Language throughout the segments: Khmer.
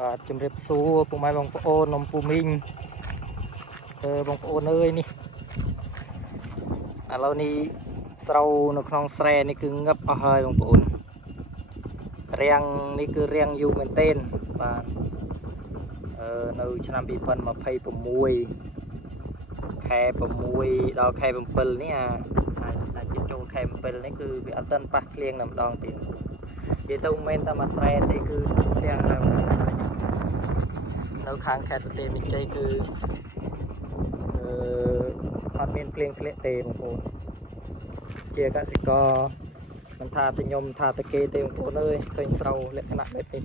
បាទជំរាបសួរពុកម៉ែបងប្អូននំពូមីងបងប្អូនអើយនេះឥឡូវនេះស្រូវនៅក្នុងស្រែនេះគឺងឹបអស់ហើយបងប្អូនរាំងនេះគឺរាំងយូរមែនទែនបាទនៅឆ្នាំ2026ខែ6ដល់ខែ7នេះអាចជិតចូលខែ7នេះគឺវាអត់ទាន់ប៉ះគ្លៀងតែម្ដងទៀតនិយាយទៅមិនមែនតែមួយស្រែទេគឺទាំងនៅខាងខេត្តប្រទេសមានជ័យគឺអត់មានគ្លៀងធ្លាក់ទេបងប្អូនជាកសិករមិនថាតែខ្ញុំថាតែគេទេបងប្អូនអើយឃើញស្រូវលក្ខណៈបែបនេះ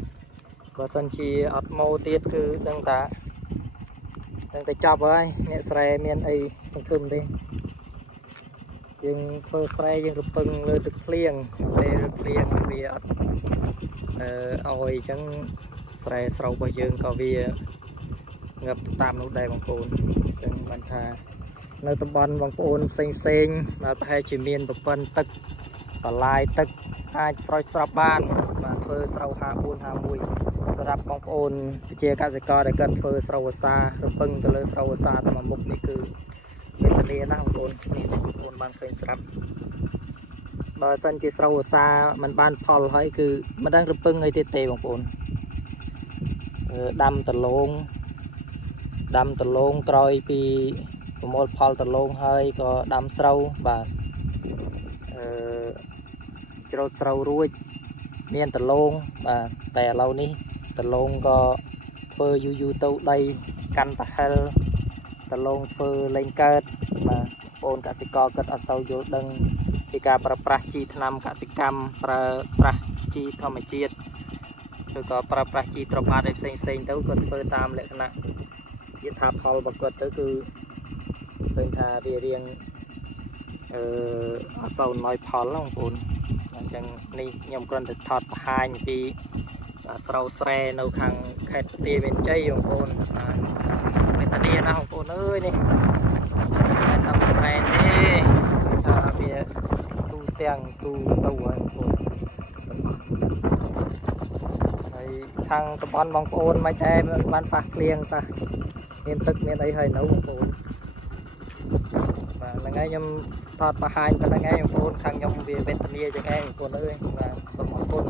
បើសិនជាអត់ម៉ូទៀតគឺដឹងតែចាប់ហើយអ្នកស្រែមានអីសង្ឃឹមទេយើងធ្វើស្រែយើងរពឹងលើទឹកភ្លៀងពេលភ្លៀងវាអត់ឲ្យអញ្ចឹងស្រែស្រូវរបស់យើងក៏វាងឹបតាមនោះដែរបងប្អូនអញ្ចឹងបានថានៅតំបន់បងប្អូនផ្សេងប្រហែលជាមានប្រព័ន្ធទឹកបន្លាយទឹកអាចស្រោចស្រពបានបាទធ្វើស្រូវ54 51សម្រាប់បងប្អូនជាកសិករដែលគាត់ធ្វើស្រូវវស្សារពឹងទៅលើស្រូវវស្សាតែមួយមុខនេះគឺវេទនាណាស់បងប្អូននេះបងប្អូនបានឃើញស្រាប់បើសិនជាស្រូវវស្សាมันបានផលហើយគឺមិនដឹងរពឹងអីទៀតទេបងប្អូនដាំដលងក្រោយពីប្រមូលផលដលងហើយក៏ដាំស្រូវបាទច្រូតស្រូវរួចមានដលងបាទតែឥឡូវនេះដលងក៏ធ្វើយូរទៅដីកាន់តាហិលដលងធ្វើលេងកើតបាទបងប្អូនកសិករគាត់អត់សូវយល់ដឹងពីការប្រើប្រាស់ជីថ្នាំកសិកម្មប្រើប្រាស់ជីធម្មជាតិឬក៏ប្រើប្រាស់ជីត្របាតឯផ្សេងទៅគាត់ធ្វើតាមលក្ខណៈយថាផលរបស់គាត់ទៅគឺឃើញថាវារៀងអត់សូវអំណោយផលបងប្អូនអញ្ចឹងនេះខ្ញុំគ្រាន់តែថតបង្ហាញពីស្រូវស្រែនៅខាងខេត្តបន្ទាយមានជ័យបងប្អូនមានតានីណាបងប្អូនអើយនេះមិនតាមស្រែទេថាវាទូទាំងទូទៅហើយបងប្អូនហើយខាងតំបន់បងប្អូនមិនតែមិនបានប៉ះគ្លៀងតាមានទឹកមានអីហើយនៅបងប្អូនបាទហ្នឹងហើយខ្ញុំថតបង្ហាញប៉ុណ្្នឹងឯងបងប្អូនខាងខ្ញុំវាវេទនាចឹងឯងបងប្អូនអើយបាទសូមអរគុណ